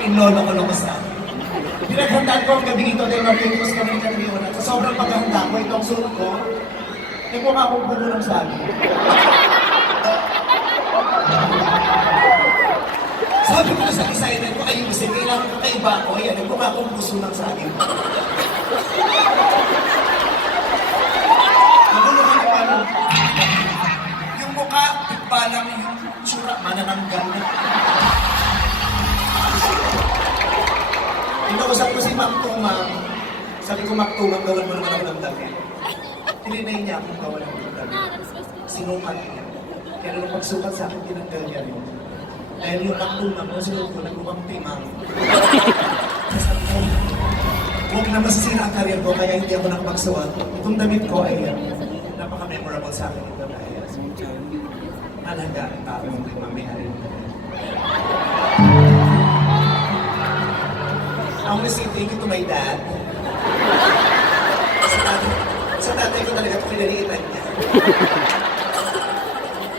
Inlolo ko lumos na. Pinaghandaan ko ang gabing ito dahil mag-focus kami ni Catriona. Sa sobrang paghahanda ko, itong suot ko, nagmukha akong puno ng sabi. Sabi ko na sa designer ko, ayusin, kailangan ko kaiba ako. Ayan, nagmukha akong puso ng sabi. Naguluhan ko ano. Yung mukha, balang yung tsura, manananggal na. Inausap ko si Ma'am Tumang. Sabi ko, Ma'am Tumang, gawan mo naman ako ng damit. Tininay niya akong gawan ng damit. Sinukat niya. Kaya nung pagsukat sa akin, tinanggal niya rin. Dahil yung Ma'am Tumang, nung sunod ko, nagmumang Timang. Sabi ko, huwag na masisira ang karir ko, kaya hindi ako nakapagsuot. Itong damit ko ay napaka-memorable sa akin ito dahil halaga ang tao ng may-ari ng damit. I want to say thank you to my dad. Sa tatay ko talaga ito kinaliitan niya.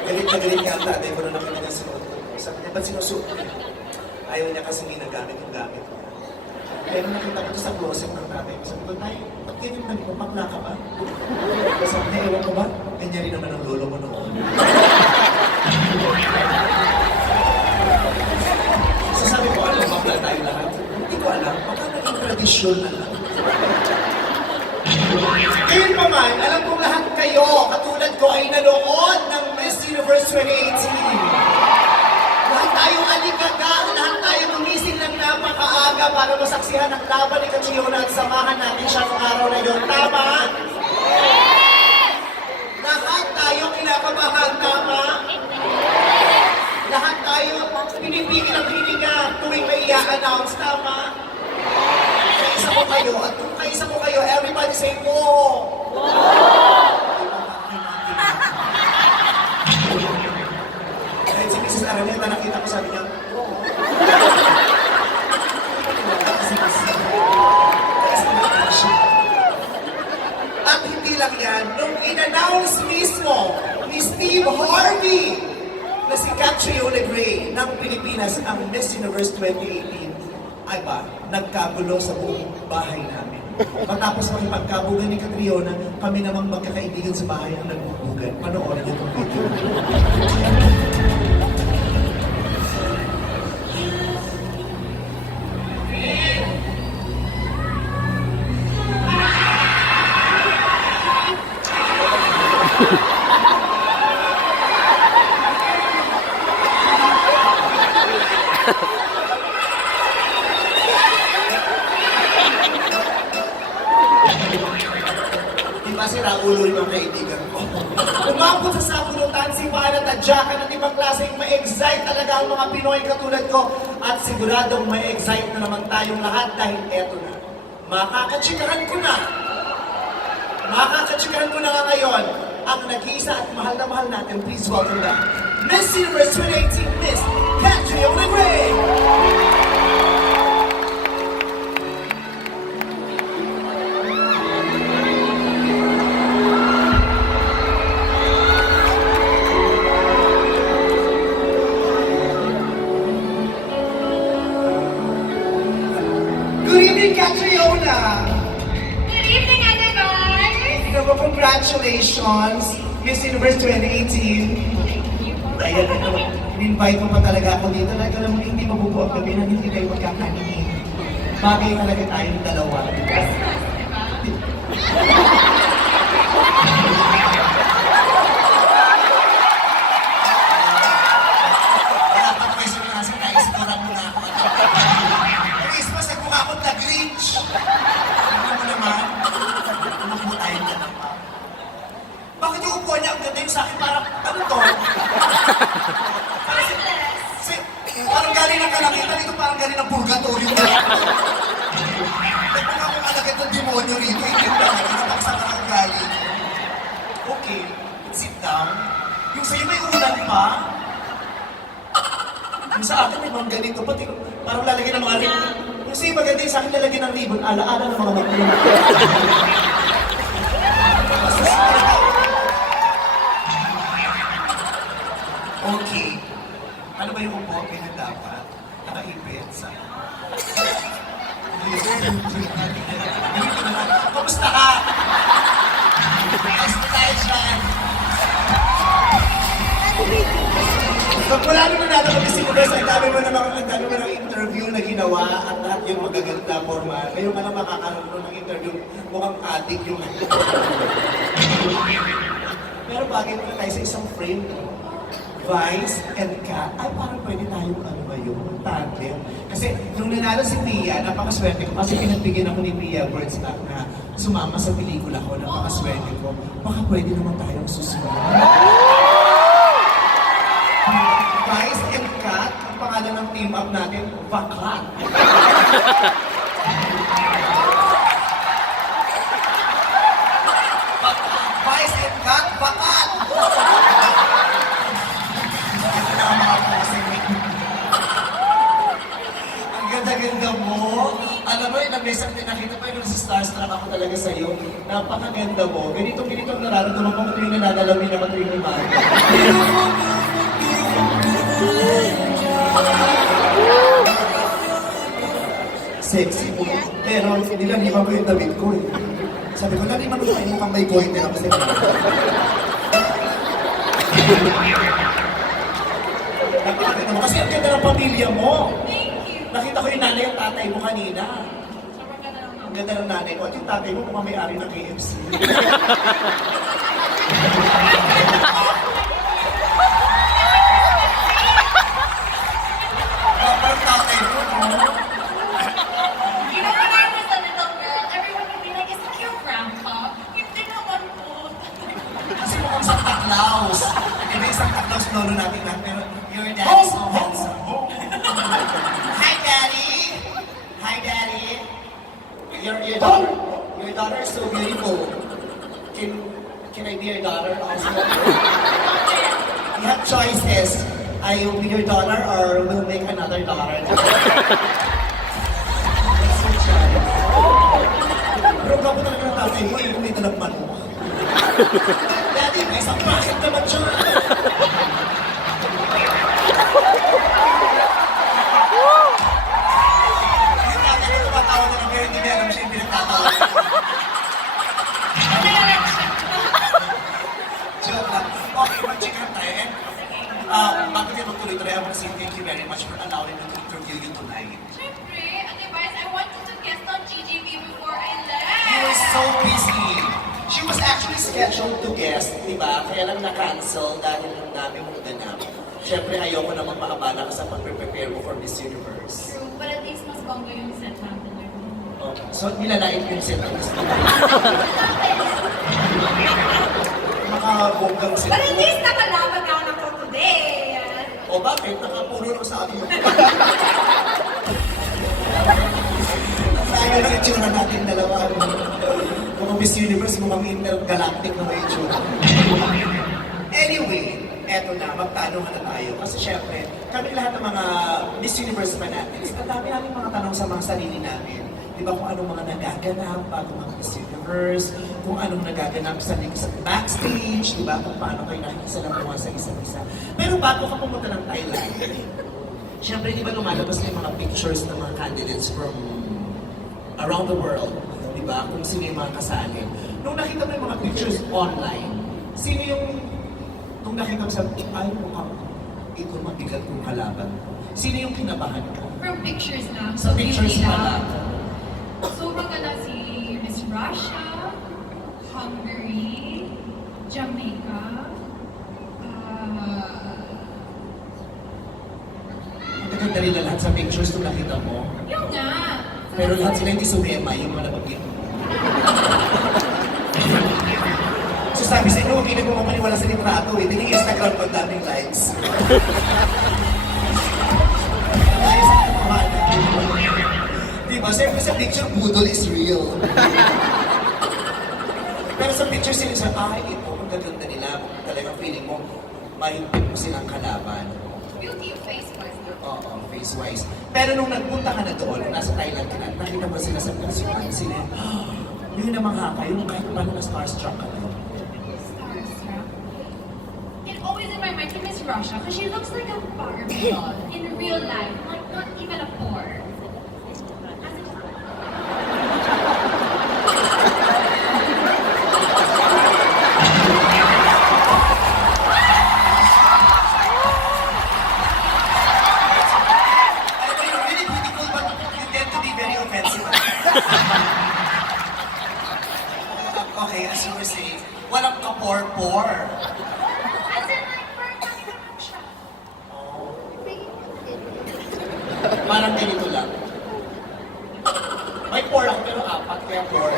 Galit na galit niya ang tatay ko na nakita niya sinuot ko. Sabi niya, ba't sinusuot niya? Ayaw niya kasi ginagamit yung gamit niya. Kaya nung nakita ko ito sa closet ng tatay ko, sabi ko, tay, ba't ganyan na ko? Pakla ka ba? Sabi niya, ewan ko ba? Ganyan rin naman ang lolo mo noon. So sabi ko, ano, bakla tayo lahat? Hindi ko alam, baka naging tradisyon na lang. Ngayon pa man, alam kong lahat kayo, katulad ko, ay nanood ng Miss Universe 2018. Lahat tayong alikaga, lahat tayong gumising ng napakaaga para masaksihan ang laban ni Catriona at samahan natin siya ng araw na yun. Tama? Lahat tayo kinakabahan, tama? Lahat tayo pinipigil ang hininga tuwing may i-announce, tama? Kaisa ko kayo, at kung kaisa ko kayo, everybody say, "Whoa!" Kahit si Mrs. Araneta nakita ko, sabi niya, "Whoa!" At hindi lang yan, nung in-announce mismo ni Steve Harvey na si Catriona Gray ng Pilipinas ang Miss Universe 2018, ay ba, nagkagulo sa buong bahay namin. Matapos makipagkabugan ni Catriona, kami namang magkakaibigan sa bahay ang nagbubugan. Panoorin niyo itong video. Masira ulo yung mga kaibigan ko. Umabot sa sabunutan, sipahan at adyakan at ibang klaseng ma-excite talaga ang mga Pinoy katulad ko at siguradong ma-excite na naman tayong lahat dahil eto na. Makakatsikahan ko na. Makakatsikahan ko na nga ngayon ang nag-iisa at mahal na natin. Please welcome back Miss Universe 2018, Miss Catriona Gray! Good evening, Catriona! Good evening, Ate guys! Naku, congratulations, Miss Universe 2018. Ayan, in-invite mo pa talaga ako dito. Talaga naman hindi mabubuo ang gabi na hindi tayo magkakanin. Bagay talaga tayong dalawa. Wala pang question na kasi tayo siguran mo na ako. Christmas, nagmukha akong nag-Grinch. Tignan mo naman. Umupo tayo dyan. Bakit yung upuan niya ang ganda yung sa akin? Parang, ano to? Parang galing ng kalakitan dito, parang galing ng purgatorio. Nagmukha akong alagad ng demonyo rito. Hindi na napakasama ng galing. Okay, sit down. Yung sa'yo may ulan pa. Yung sa akin may mga ganito. Pati parang lalagyan ng mga ribbon. Yung sa'yo maganda yung sa akin lalagyan ng ribbon. Ala-ala ng mga magulang. Okay. Ano ba yung upo? Kaya dapat nakaipit sa Kamusta ka? Ayos na tayo dyan. Wala naman natin mag-isimulas. Ang dami mo ng interview na ginawa at lahat yung magaganda formal. Ngayon ka na makakaroon ng interview, mukhang addict yung Pero bagay mo na tayo sa isang frame, no? Vice and Kat, ay parang pwede tayong ano ba yun, tandem. Kasi nung nanalo si Pia, napakaswerte ko kasi pinagbigyan ako ni Pia words back na sumama sa pelikula ko, napakaswerte ko. Baka pwede naman tayong susunod. Vice and Kat, ang pangalan ng team up natin, Vakat. Vice and Kat, Vakat! Ang ganda-ganda mo. Alam mo, ilang beses ang nakita pa yung starstruck ako talaga sa'yo. Napakaganda mo. Ganito-ganito ang nararamdaman ko tuwing nananalamin naman tuwing umaga. Sexy mo. Pero nilaliman ko yung damit ko eh. Sabi ko, naliman ko yung mukhang may goiter ako sa'yo. Napakaganda mo. Kasi ang ganda ng pamilya mo. Nakita ko yung nanay at tatay mo kanina. Ang ganda ng nanay ko. At yung tatay mo mukhang may-ari ng KFC. Parang tatay mo, no? You know, when I was a little girl, everyone would be like, is that your grandpa? Hindi naman po. Kasi mukhang Santa Claus. Diba yung Santa Claus lolo natin lang, pero your dad is so handsome. Hi, Daddy! Hi, Daddy! Your daughter is so beautiful. Can I be your daughter also? You have choices. I will be your daughter or will make another daughter. That's your choice. Pero gabo talaga ng tatay mo, yung may talagman mo. Daddy, may isang bakit naman siya. Yung tatay ko tumatawa na pero hindi meron siya yung pinagtatawa. Joke lang. Okay, mag-check lang tayo. Bago tayo magtuloy-tuloy, I want to say thank you very much for allowing me to interview you tonight. Siyempre, Ate Vice, I wanted to guest on GGB before I You were left. so busy. She was actually scheduled to guest, di ba? Kaya lang na-cancel dahil ang dami mong ganap. Siyempre, ayoko namang maabala ka sa pag-prepare mo for Miss Universe. True, but at least mas bongga yung set natin. Okay. So, nilalait ko yung set ng Miss Universe. Makabonggang set. But at least nakalaban ako na po today. O bakit? Nakapuno lang sa akin. Kaya lang itsura natin dalawa. Mukhang Miss Universe, mukhang intergalactic na may itsura. Anyway, eto na, magtanong na tayo. Kasi syempre, kami lahat ng mga Miss Universe fanatics, ang dami namin mga tanong sa mga sarili namin. Di ba kung anong mga nagaganap bago mga Miss Universe, kung anong nagaganap sa backstage, di ba kung paano kayo nakikisalamuha sa isa't isa. Pero bago ka pumunta ng Thailand, syempre di ba lumalabas na yung mga pictures ng mga candidates from around the world, di ba? Kung sino yung mga kasali. Nung nakita mo yung mga pictures online, sino yung, nung nakita mo sa, ay mukhang ito mabigat kong kalaban. Sino yung kinabahan ko? From pictures na. Sa pictures hindi pa na. lang. Sobrang ganda si Miss Russia, Hungary, Jamaica, Ang ganda nila lahat sa pictures nung nakita mo. yun nga. Pero lahat sila hindi sumema, yung mga nabagyan. So sabi sa inyo, huwag hindi mo mapaniwala sa litrato eh. Dili Instagram ko ang daming likes. Dahil sa kamahalan. Diba? Siyempre sa picture, budol is real. Pero sa picture sila sa, ito, ang gaganda nila. Talagang feeling mo, mahigpit mo silang kalaban. Beauty face-wise na. Oo, face-wise. Pero nung nagpunta ka na doon, nung nasa Thailand ka na, nakita mo sila sa pagsukan, sila, yun namang haka, yung kahit paano na starstruck ka na. Starstruck. It always in my mind to Miss Russia because she looks like a Barbie doll in real life, like not even a pore. As in, Parang ganito lang. May 4 ako pero 4, kaya 4.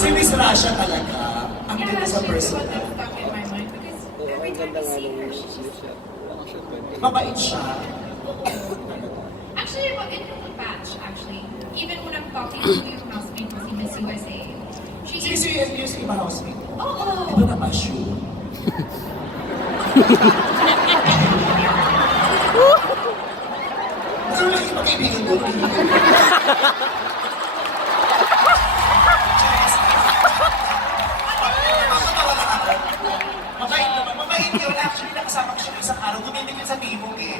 Si Miss Rasha talaga, ang Yeah, ganda sa she's the person. one that stuck in my mind because every time I see her, she's just... Mabait siya. Actually, well, in the batch, actually, even when I'm talking to yung housemate ko si Miss USA, she's... Yung iba housemate mo. Oo! Ito na basyo. Gusto mo lang yung magkaibigan ko? Mapatawa lang ako. Mabait naman. Mabait yun. Actually, nakasama ko siya ng isang araw. Gumimik yun sa timog eh.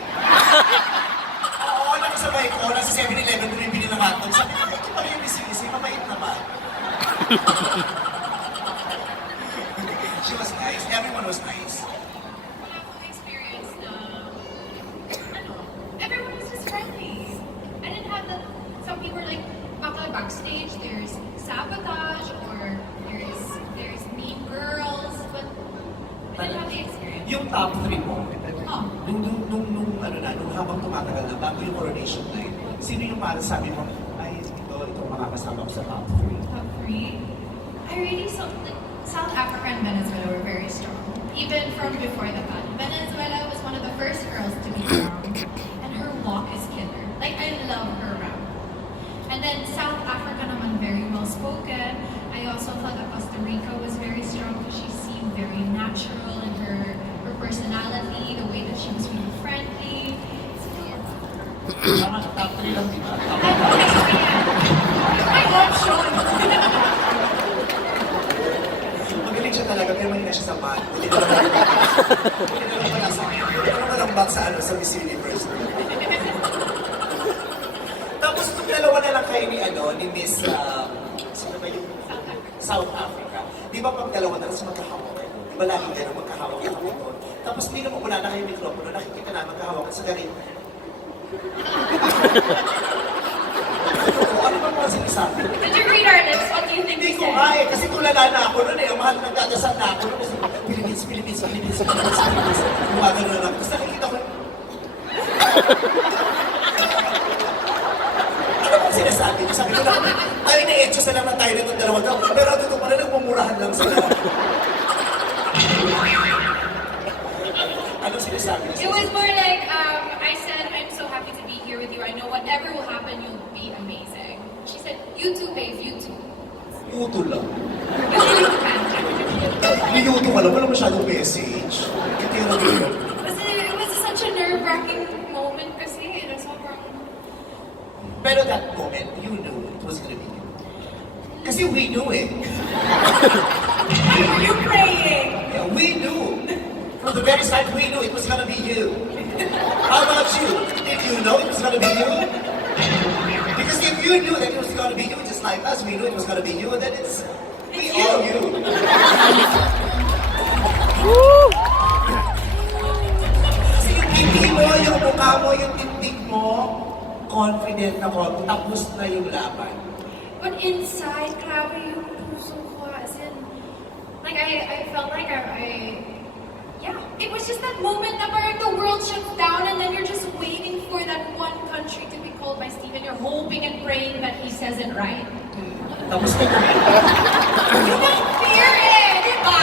Oo, nakasabay ko. Nasa 7-Eleven, bumibili ng hotdog. Sabi ko, ito pala yung bisisi. Mabait naman. She was nice. Everyone was nice. Wala akong experience na, ano, everyone was just friendly. I didn't have the, some people are like, backstage, there's sabotage, or there's mean girls, but I didn't have the experience. Yung top 3 mo, Oh. nung habang tumatagal na, bago yung coronation night, sino yung parang sabi mo, ay, ito makakasama ko sa top 3? Top 3, I really saw, like, South Africa and Venezuela were very strong. Even from before the ban. Venezuela was one of the first girls to be crowned, and her walk is killer. Like, I love her rap. And then South Africa naman very well spoken. I also thought that Costa Rica was very strong because she seemed very natural in her personality, the way that she was really friendly. Tama, top 3 lang, di ba? I love Sean. Magaling siya talaga, pero hindi na siya sa band. Hindi na lang back sa Miss Universe. Tapos itong dalawa na lang kayo ni Miss, sino ba yung South Africa. Di ba pag dalawa na lang sa magkahawak kayo? Di ba lagi kayo magkahawak na kami doon? Tapos hindi naman wala na kayo mikropono, nakikita na magkahawakan sa garin. Ano ba mga sinasabi? Did you read our lips? What do you think Hindi we ko said? nga eh, kasi tulala na ako nun eh. Ang mahal nagdadasal na ako nun. Kasi Philippines. Gumagano na lang. Tapos nakikita ko, ano bang sinasabi niyo? Sabi ko lang, ay, na-etso sa lang na tayo nitong dalawa daw. Pero ito pala, nagmumurahan lang sila. Anong sinasabi niyo? It was more like, I said, I'm so happy to be here with you. I know whatever will happen, you'll be amazing. She said, you too, babe, you too. Yuto lang. Kasi you can. May yuto ka lang, wala masyadong message. Hindi lang yun. Kasi it was such a nerve-wracking moment kasi. Sobrang... Pero that moment, you knew it was gonna be you. Kasi we knew it. Why were you praying? Yeah, we knew. From the very start, we knew it was gonna be you. How about you? Did you know it was gonna be you? Because if you knew that it was gonna be you, just like us, we knew it was gonna be you, then we all knew. Kasi yung ngiti mo, yung mukha mo, yung tindig mo, confident ako, tapos na yung laban. But inside, grabe yung puso ko. As in, like, I felt like yeah, it was just that moment that where the world shuts down and then you're just waiting for that one country to be called by Stephen. You're hoping and praying that he says it right. Tapos na You don't fear it, di ba?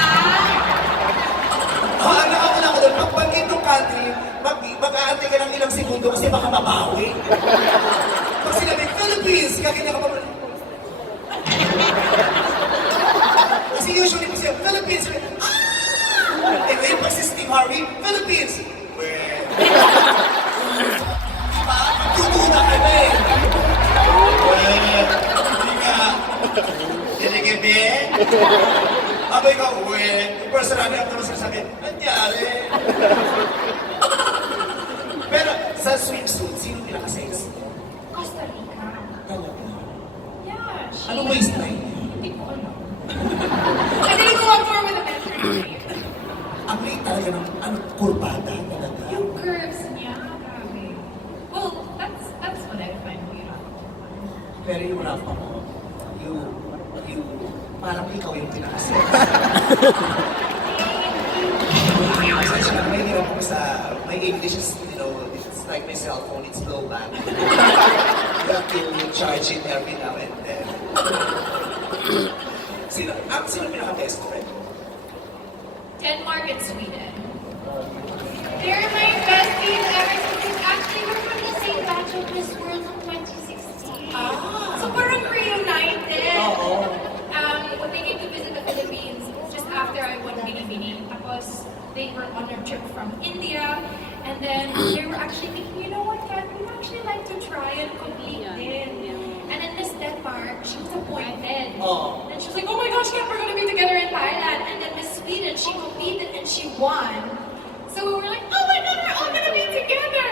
Ako lang ako doon, pag itong country, mag-aantay ka ng ilang segundo kasi baka mabawi. Pag sinabi, Philippines, kakita ka pa mo. Kasi usually pag sinabi, Philippines, eh ngayon pag si Steve Harvey, Philippines. Well, diba? Magtutunan ka na eh. Well, hindi ka. Tinigib eh. Abay ka, yung personal na ako sasabi, nangyari. Pero sa swimsuit, sino pinaka-sexy? Costa Rica. Talaga. Yeah, she... Anong waistline? Hindi ko alam. I didn't go on tour with a measuring tape. Ang liit talaga ng kurbada talaga. Yung curves niya, grabe. Well, that's what I find beautiful. Pero yung rapa mo, parang ikaw yung pinaka-sexy. Pasensya na my English is, it's like my cell phone, it's low back. You have to charge it every now and then. Sino pinaka-best friend? Denmark and Sweden. They're my besties ever since actually we're from the same batch of Miss World in 2016. Ah. So parang reunited. Oo. When they came to visit the Philippines, just after I won Binibini, tapos they were on a trip from India, and then they were actually thinking, you know what, Kat, we'd actually like to try and compete din. And then Miss Denmark, she was appointed. Oh. And she was like, oh my gosh, Kat, we're gonna be together in Thailand. And then Miss Sweden, she competed and she won. So we were like, oh my god, we're all gonna be together!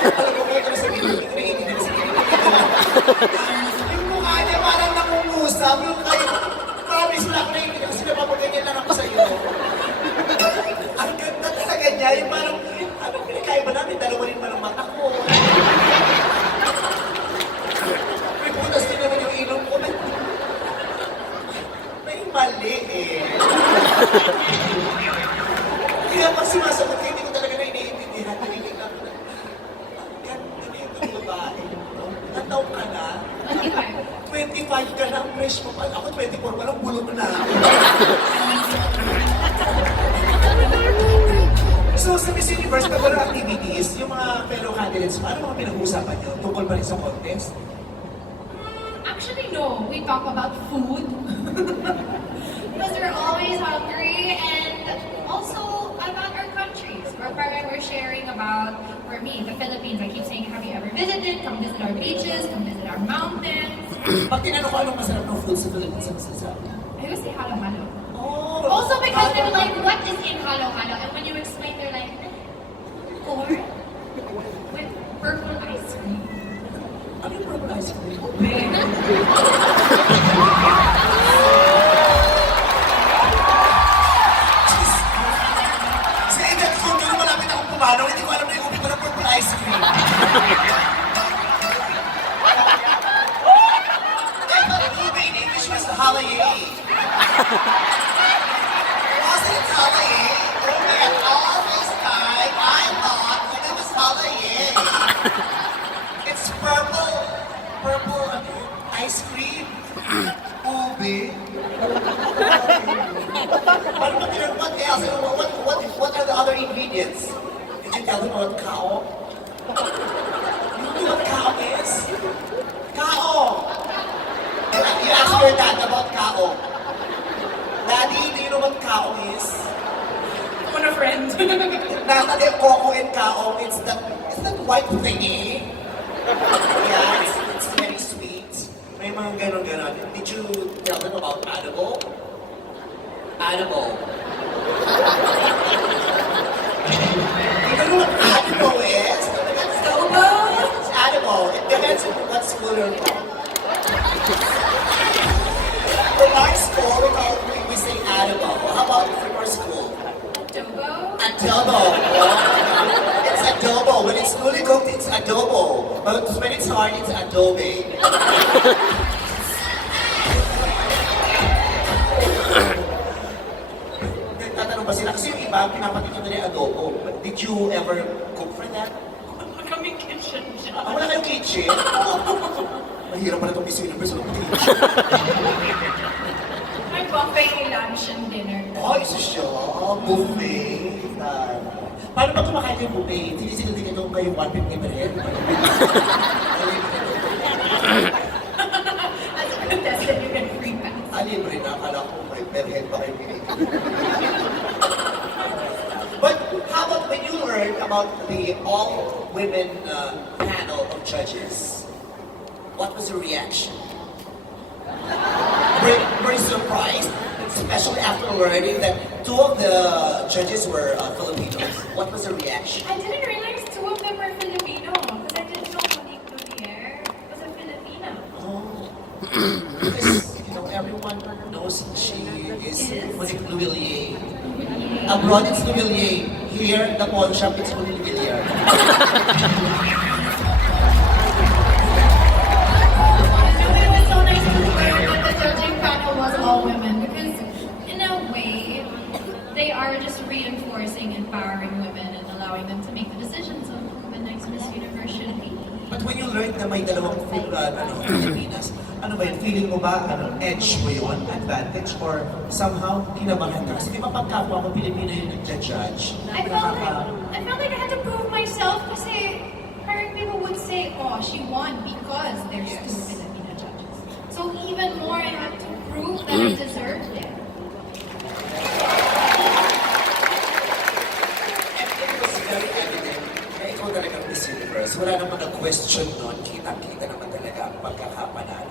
Alam mo, kaya ko na sabihin, hindi na sabihin. Yung mukha niya parang nangungusap. Yung kayo, promise lang na hindi kasi napapaganyan lang ako sa'yo. Ang ganda talaga niya. Yung parang, anong pinakaiba namin? Dalawa rin pa ng mata ko. May butas din naman yung ilong ko. May mali eh. Kaya pag sumasagot kayo, hindi ko talaga na iniintindihan. Narinig lang ko na, ang ganda na itong babae. Ilang taon ka na? 25 ka na, ang fresh mo pa. Ako 24 pa lang, bulok na. So sa Miss Universe, pag activities, yung mga fellow candidates, paano mga pinag-uusapan nyo? Tungkol pa rin sa contest? Actually, no. We talk about food. Because we're always hungry, and also about our countries. We're sharing about, for me, the Philippines. I keep saying, have you ever visited? Come visit our beaches, come visit our mountains. Pag tinanong ko anong masarap ng food sa Philippines, ang masasabi? I always say halo-halo. Oh, Also because they're like, what is in halo-halo? And when you explain, they're like, corn with purple ice cream. ano yung purple ice cream? Sa edad ko, doon malapit akong pumanaw, hindi ko alam na yung ubi ko ng purple ice cream. Eh, parang ube in English was halaye. Wasn't it halaye? Ube at all this time, I thought ube was halaye. It's purple ice cream. Ube. What are the other ingredients? Did you tell them about kao? You know what kao is? Kao! You asked your dad about kao. Daddy, do you know what kao is? On a friend. Natalie, coco and kao, it's that white thingy. Yeah, it's very sweet. May mga ganon-ganon. Did you tell them about Adabo? Adabo. You don't know what Adabo is? Sobo? It's Adabo. It depends on what school you're from. From our school, we say Adabo. How about from our school? Adobo? Adobo. It's adobo. When it's fully cooked, it's adobo. But when it's hard, it's adobe. Tatanong ba sila? Kasi yung iba, pinapatikin nila yung adobo. But did you ever cook for that? Kami kitchen siya. Ah, wala kayong kitchen? Mahirap pala itong Miss Universe ng kitchen. May buffet lunch and dinner. Oh, isa siya. Buffet. Paano ba kumakain yung buffet? Sinisigil din ito kayo 150 per head? As a contestant, you get free pass. Libre na. Akala ko may per head pa kayo pinigil. But how about when you learned about the all-women panel of judges? What was your reaction? Were you surprised? Especially after learning that two of the judges were Filipinos. What was the reaction? I didn't realize two of them were Filipino because I didn't know Monique Lumiere was a Filipino. Oh, because everyone knows she is Monique Luvillier. Abroad it's Luvillier. Here, the pawn shop, it's Monique Luvillier. It was so nice to learn that the judging panel was all women. empowering women and allowing them to make the decisions of who the next Miss Universe should be. But when you learned na may dalawang Pilipinas, ano ba yun? Feeling mo ba, edge mo yun? Advantage? Or somehow, kinabahan ka? Kasi di ba pagkapwa mo Pilipino yung nagja-judge? I felt like I had to prove myself kasi parang people would say, oh, she won because there's two Filipino judges. So even more, I had to prove that I deserved it. Talagang Miss Universe. Wala naman ang question nun. Kita-kita naman talaga ang pagkakapanalo.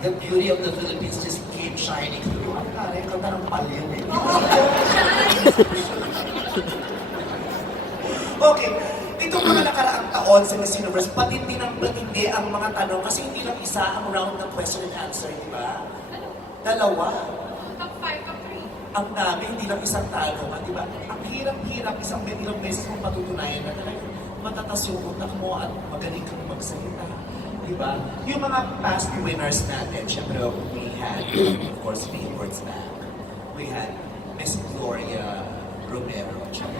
The beauty of the Philippines just came shining through. Ang kare, kanta ng palyan eh. Okay, dito mga nakaraang taon sa Miss Universe, patindi ng patindi ang mga tanong kasi hindi lang isa ang round ng question and answer, di ba? Dalawa. Top 5, top 3. Ang dami, hindi lang isang tanong, di ba? Ang hirap-hirap, ilang beses mong patutunayan na talagang matatas yung utak mo at magaling kang magsalita. Di ba? Yung mga past winners natin, syempre, we had, of course, Billboards back. We had Miss Gloria Romero. She's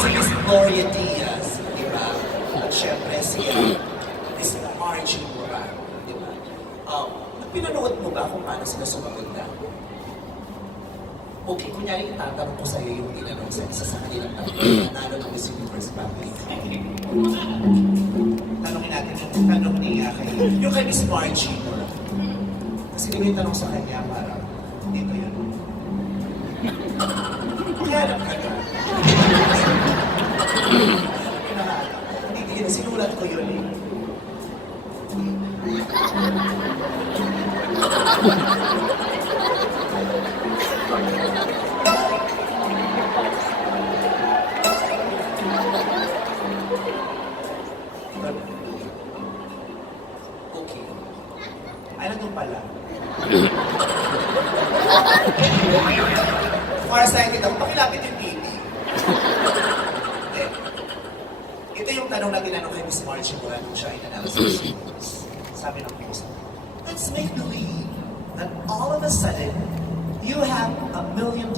si Miss Gloria Diaz, di ba? At syempre, si Miss Margie Moran, di ba? Pinanood mo ba kung paano sila sumagot na? Okay, kunyari itatanong ko sa'yo yung tinanong sa isa sa kanilang nanalo ng Miss Universe Family. Tanongin natin yung tanong niya kay, yung kay Miss Margie. Kasi di ba yung tanong sa kanya para dito yun. Kuyanap ka na. Hindi yun, sinulat ko yun eh. Okay. Ano doon pala? Para sa kita, pakilapit yung TV. Ito yung tanong na tinanong kay Miss Margie Moran kung siya ay nanalo sa Miss Universe. Sabi ng host, let's make believe that all of a sudden, you have $1 million.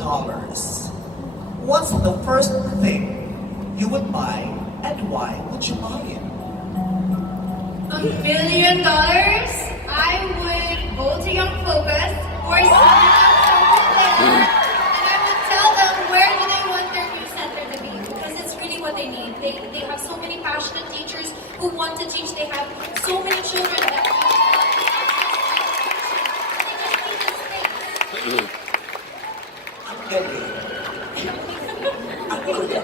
What's the first thing you would buy and why would you buy it? $1 million? I would go to Young Focus or sign up somewhere and I would tell them where do they want their youth center to be because it's really what they need. They have so many passionate teachers who want to teach. They have so many children that Ang galing. Ang galing.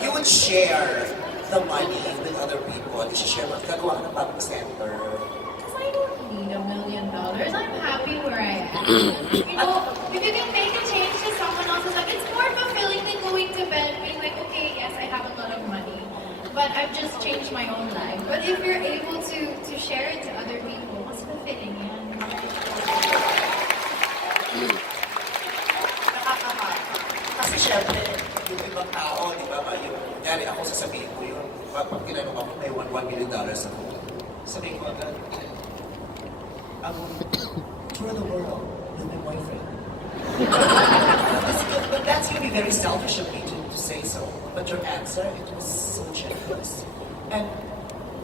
You would share the money with other people. I-share mo. Gagawa ka ng public center. because I don't need $1 million. I'm happy where I am. You know, if you can make a change to someone else's life, it's more fulfilling than going to bed being like, okay, yes, I have a lot of money, but I've just changed my own life. But if you're able to share it to other people, mas fulfilling yan. Nakakahanga. Kasi syempre, yung ibang tao, di ba, yung, kunyari ako sasabihin ko yun, pag tinanong ako, may $1 million ako, sabihin ko agad, tour the world with my boyfriend. But that's going to be very selfish of me to say so. But your answer, it was so generous. And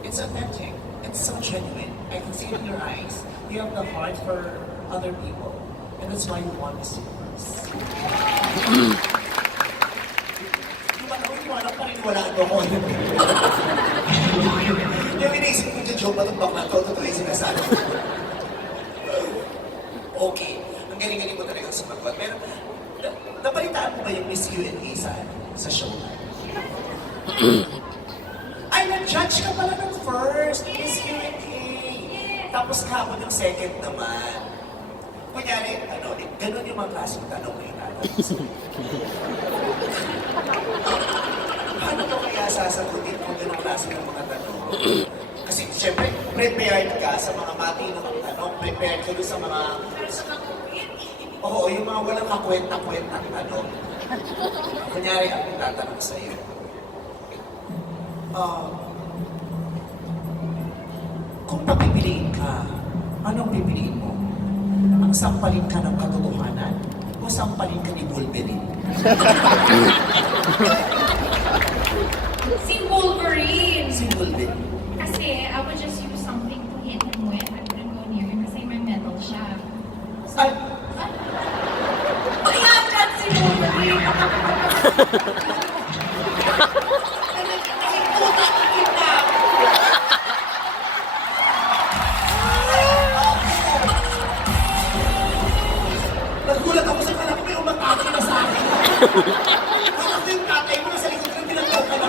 it's authentic. It's so genuine. I can see it in your eyes. You have the heart for other people. And that's why you want Miss Universe. Yung anak paniniwalaan mo ko. Yung iniisip ko dyan, joke ba itong bakla to? Totoo yung sinasabi. Okay. Ang galing-galing mo talagang sumagot. Pero, napalitaan mo ba yung Miss Q&A sa show na? Ay, nag-judge ka pala ng first Miss Q&A. Tapos kahapon yung second naman. Kunyari, ganun yung mga klaseng tanong na inatanong. Paano ko kaya sasagutin kung ganun klase ng mga tanong? Kasi siyempre, prepared ka sa mga matinong tanong. Prepared ka doon sa mga... Oo, yung mga walang kakwenta-kwentang tanong. Kunyari, ang itatanong sa'yo. Kung papipiliin ka, anong pipiliin mo? Ang sampalin ka ng katotohanan o sampalin ka ni Wolverine? Si Wolverine! Si Wolverine. Kasi I would just use something to hit him with. I wouldn't go near him kasi may metal siya. Ay, Kaya dyan si Wolverine! Nagputa ko kita! nagulat ako sa kanak may umatake na sa akin. Ako yung tatay mo sa likod ng pinagkaw ka na.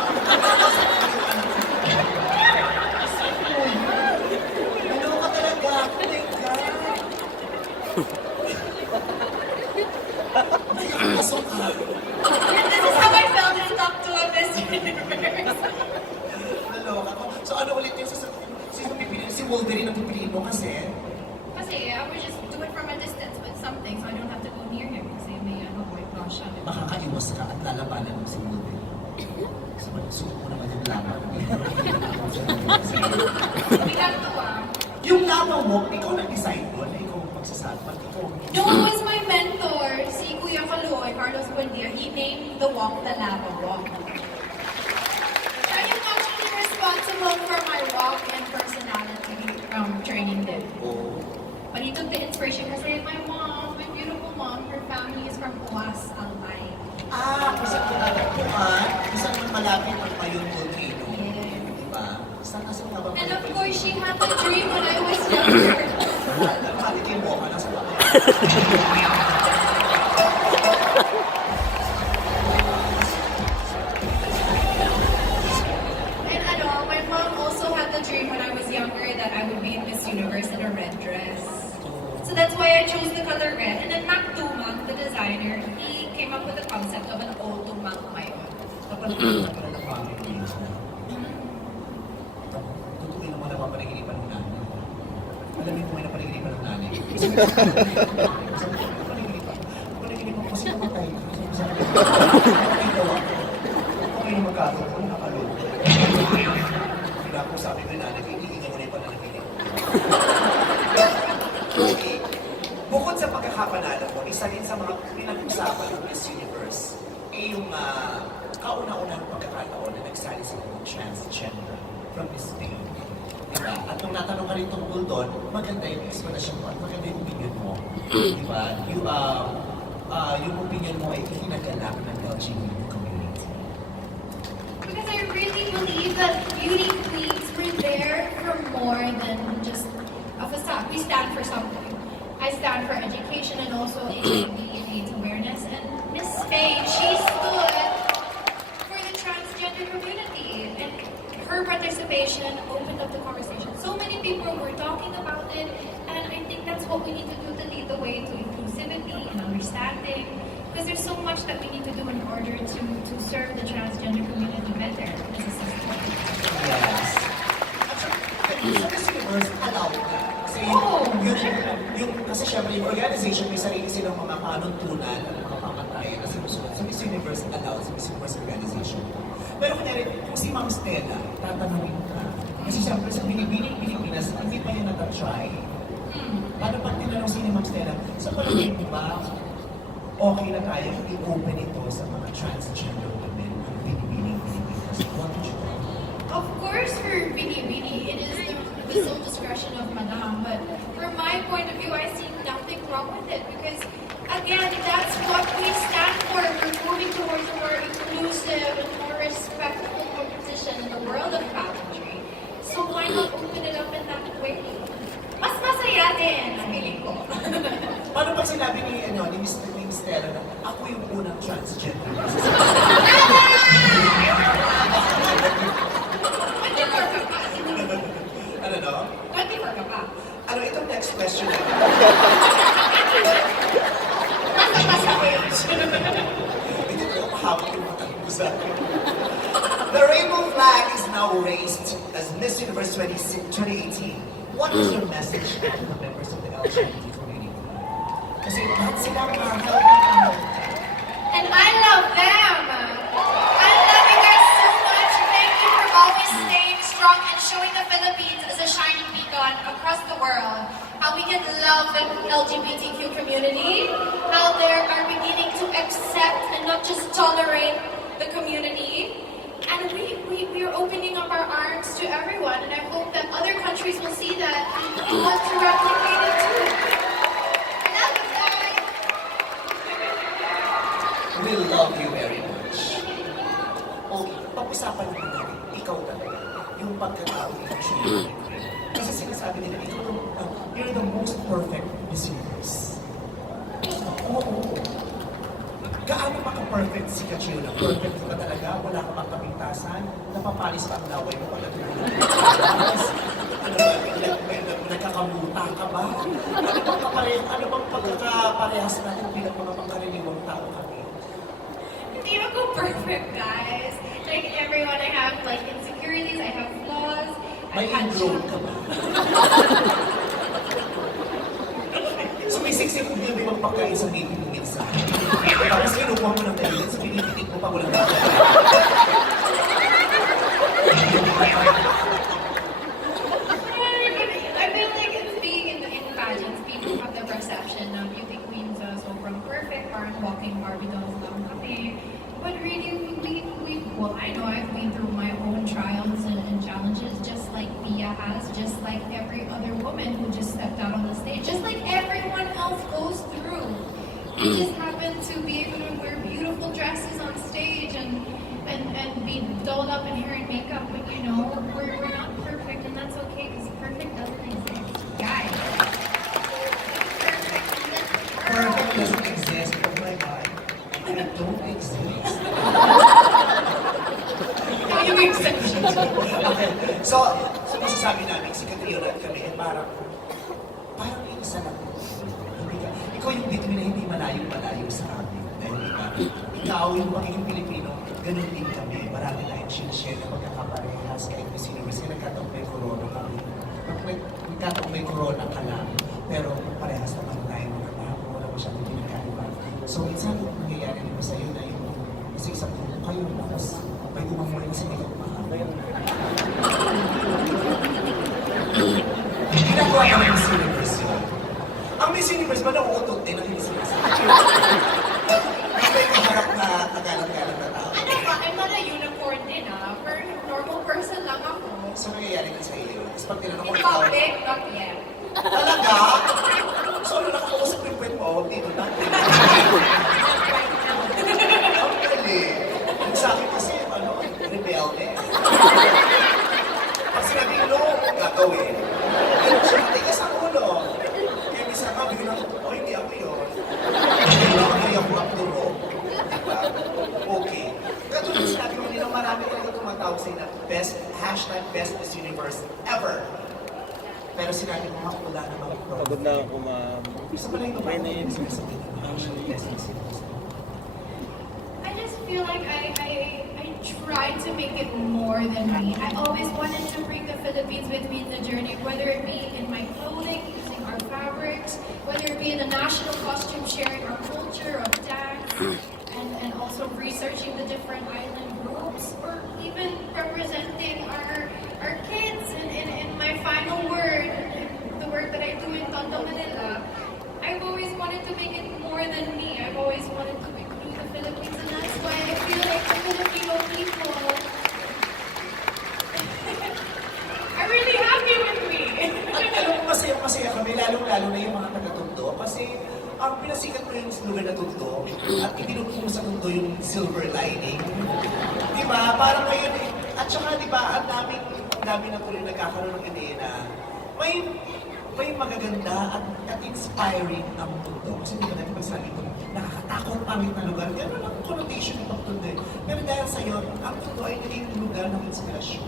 Ano ka talaga? Oh my God. Nakakasok ka. This is how I felt in talk to a Miss Universe. Naloka ko. So ano ulit yung si Wolverine ang pipiliin mo kasi? Kasi I would just do it from a distance with something so I don't have to go near him kasi may white brush siya. Makakaiwas ka at lalabanan mo si Wolverine. Suot mo naman yung laban. Bigat to Yung laban mo, ikaw nag-decide doon na ikaw magsasalpat. Ikaw No, it was my mentor, si Kuya Kaloy, Carlos Buendia. He named the walk the Lava Walk. I am actually responsible for my walk and personality training din. Oh. But he took the inspiration kasi my mom, my beautiful mom, her family is from Uwas, Albay. Kasi pinagpuan, isa naman malapit ang Mayon Volcano. Yes. Diba? Saan kasi nga ba? And of course, she had the dream when I was younger. Nakalikin mo ka na sa bakit. And my mom also had the dream when I was younger that I would be in Miss Universe in a red dress. So that's why I chose the color red. And then Mac Tumang, the designer, he came up with the concept of an old Tumang Mayon. Napanood ka pala ng family news na. Tutuloy naman na papanaginipan ng nanay. Alam mo may napanaginipan ng nanay. Sabi ko, napanaginipan ko kasi namatay. Sabi ko, ay daw ako. Okay na magkakaroon, nakalog. Kaya ako sabi ko nanay, hihingan mo na yung pananaginip. Okay. Bukod sa pagkakapanalo mo, isa rin sa mga pinag-usapan ng Miss Universe ay yung kauna-unang pagkakataon na nagsali sa mga transgender from Miss Spain. Diba? At nung natanong ka rin tungkol doon, maganda yung explanation mo at maganda yung opinion mo. Diba? Yung opinion mo ay kinagalak ng LGBT community. Because I really believe that beauty queens were there for more than just a facade. We stand for something. I stand for education and also HIV and AIDS awareness. And Miss Faye, she stood for the transgender community. And her participation opened up the conversation. So many people were talking about it. And I think that's what we need to do to lead the way to inclusivity and understanding. Because there's so much that we need to do in order to serve the transgender community better as a system. Yes. At saka, sa Miss Universe, allowed ka. Kasi kasi syempre yung organization may sarili silang mga panuntunan at mga pamatayan na sinusunod. Sa Miss Universe, allowed sa Miss Universe organization. Pero kunyari, kung si Ma'am Stella, tatanungin ka. Kasi syempre sa Binibining Pilipinas, hindi pa yun natatry. Paano pag tinanong si Ma'am Stella, sa palagay mo ba, okay na tayo i-open ito sa mga transgender women ng Binibining Pilipinas? What would you think? Of course, for Bini, it is the sole discretion of Madame. But from my point of view, I see nothing wrong with it because, again, that's what we stand for. We're moving towards a more inclusive and more respectful competition in the world of pageantry. So why not open it up in that way? Mas masaya din, feeling ko. Paano pag sinabi ni Miss Stella na ako yung unang transgender? 24 ka pa. Ano no? 24 ka pa. Ano itong next question na? Nasa sa age. Hindi ko mahawak yung matanong sa akin. The rainbow flag is now raised as Miss Universe 2018. What is your message to the members of the LGBT community? Kasi lahat sila mahal. And I love them. I love you guys so much. Thank you for always staying strong and showing the Philippines as a shining beacon across the world how how we can love the LGBTQ community, how they are beginning to accept and not just tolerate the community. And we are opening up our arms to everyone, and I hope that other countries will see that and want to replicate it too. I love you guys! We love you very much. Okay, pag-usapan naman natin, ikaw talaga, yung pagkatao ni Julia. Kasi sinasabi nila, ikaw, you're the most perfect Miss Universe. Oo. Gaano ba ka-perfect si Kachiola? Perfect ka talaga? Wala ka bang kapintasan? Napapalis pa ang laway mo pag natulog? Ano ba? Nagkakamuta ka ba? Ano bang pagkakaparehas natin bilang mga pangkaraniwang tao kami? Hindi ako perfect, guys. Like everyone, I have like insecurities, I have flaws. May ingrown ka ba? Sumisiksik mo yung ibang pagkain sa meeting mo minsan. Tapos kinukuha mo ng dahilan sa pinipitik mo pa walang dapat. I feel like it's being in pageants, people have the perception of beauty queens are so from perfect, parang walking Barbie dolls lang kami. But really, well, I know I've been through my own trials and challenges, just like Pia has, just like every other woman who just stepped out on the stage, just like everyone else goes through. We just happen to be able to wear beautiful dresses on stage and be dolled up in hair and makeup, but you know, we're not perfect, and that's okay, because perfect doesn't exist. Guys. Perfect doesn't exist. Oh my God. I don't exist. Yung exceptions. Okay. So masasabi namin, si Catriona at kami, parang yung isa lang. Ikaw yung bituin na hindi malayo-malayo sa amin. Dahil ikaw yung pagiging Pilipino, ganun din kami. Marami tayong sinashare na pagkakaparehas kahit may sinubis. Kasi nagkataong may corona kami. Nagkataong may corona ka lang. Pero parehas naman tayo mga tao. Wala masyadong pinagkaiba. So, minsan yung nangyayari naman sa'yo na yung kasi isang tulong kayo, tapos may umamurin kasi may kumahaba. Ginagawa ka ng Miss Universe yun. Ang Miss Universe ba nauutot din ang hindi sinasabi? May kaharap na kagalang-galang na tao. Ano ba? I'm not a unicorn din For normal person lang ako. So, nangyayari na sa iyo. Tapos pag tinanong ko In ikaw, public, not yet. talaga? So, ano nakakausap ko yung kwent mo? Dito na. Ang galing. Yung sa akin kasi, rebelde. Pag sinabing no, gagawin. Pero siya, tigas ang ulo. Kaya minsan ka, biglang, hindi ako yun. Hindi ako magturo. Diba? Okay. Katulad sinabi mo nila, marami talaga tumatawag sa ina, #Best Miss Universe ever. Pero sinabi mo nga, wala namang Pagod na ako, ma'am. Gusto pala yung Okay na yun. Best Miss Universe. I just feel like I tried to make it more than me. I always wanted to bring the Philippines with me in the journey, whether it be in my clothing, using our fabrics, whether it be in a national costume, sharing our culture of dance, and also researching the different island groups, or even representing our kids in my final word, the work that I do in Tondo, Manila. I've always wanted to make it more than me. I've always wanted to include the Philippines, and that's why I feel like the Filipino people are really happy with me. At alam mo, masaya kami, lalong-lalo na yung mga taga-Tondo. Kasi ang pinasikat mo yung lugar na Tondo at ibinugtong mo sa Tondo yung silver lining. Di ba? Parang ngayon, at saka di ba, ang dami na tuloy nagkakaroon ng ideya na may magaganda at inspiring ang Tondo. Kasi di ba natin pagsabi ko, nakakatakot pangit na lugar. Gano'n ang connotation ng Tondo. Pero dahil sa'yo, ang Tondo ay naging lugar ng inspirasyon.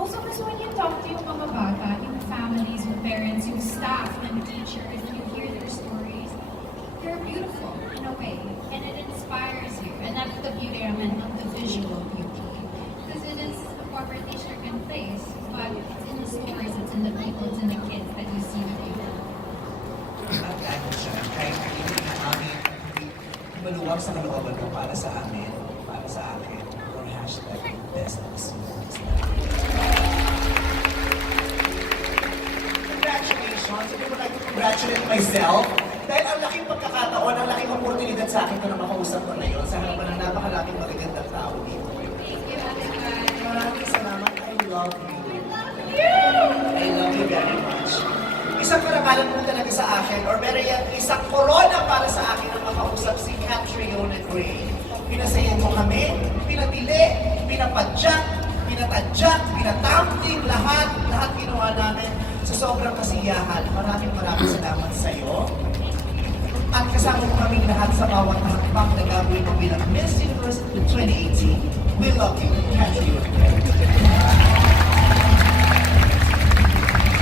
Also, because when you talk to yung mga bata, yung families, yung parents, yung staff, and teachers, and you hear their stories, they're beautiful in a way, and it inspires you. And that's the beauty I meant, not the visual beauty. Because it is a poverty stricken place, but it's in the stories, it's in the people, it's in the kids that you see with you. At ano siya, kahit hindi na amin, maluwag sa kalooban ko para sa amin, para sa akin, or #Best Miss Universe. Congratulations! If you would like to congratulate myself dahil ang laking pagkakataon, ang laking oportunidad sa akin na makausap ko ngayon sa harapan ng napakaraming magagandang tao dito. Thank you, Ate Kai. Maraming salamat. I love you. I love you very much. Isang karangalan po talaga sa akin, or better yet, isang corona para sa akin ang makausap si Catriona Gray. Pinasayan mo kami, pinatili, pinapadyak, pinatadyak, pinatumbling, lahat ginawa namin sa sobrang kasiyahan. Maraming salamat sa iyo. At kasama mo kaming lahat sa bawat hakbang na gagawin mo bilang Miss Universe 2018. We love you, Catriona.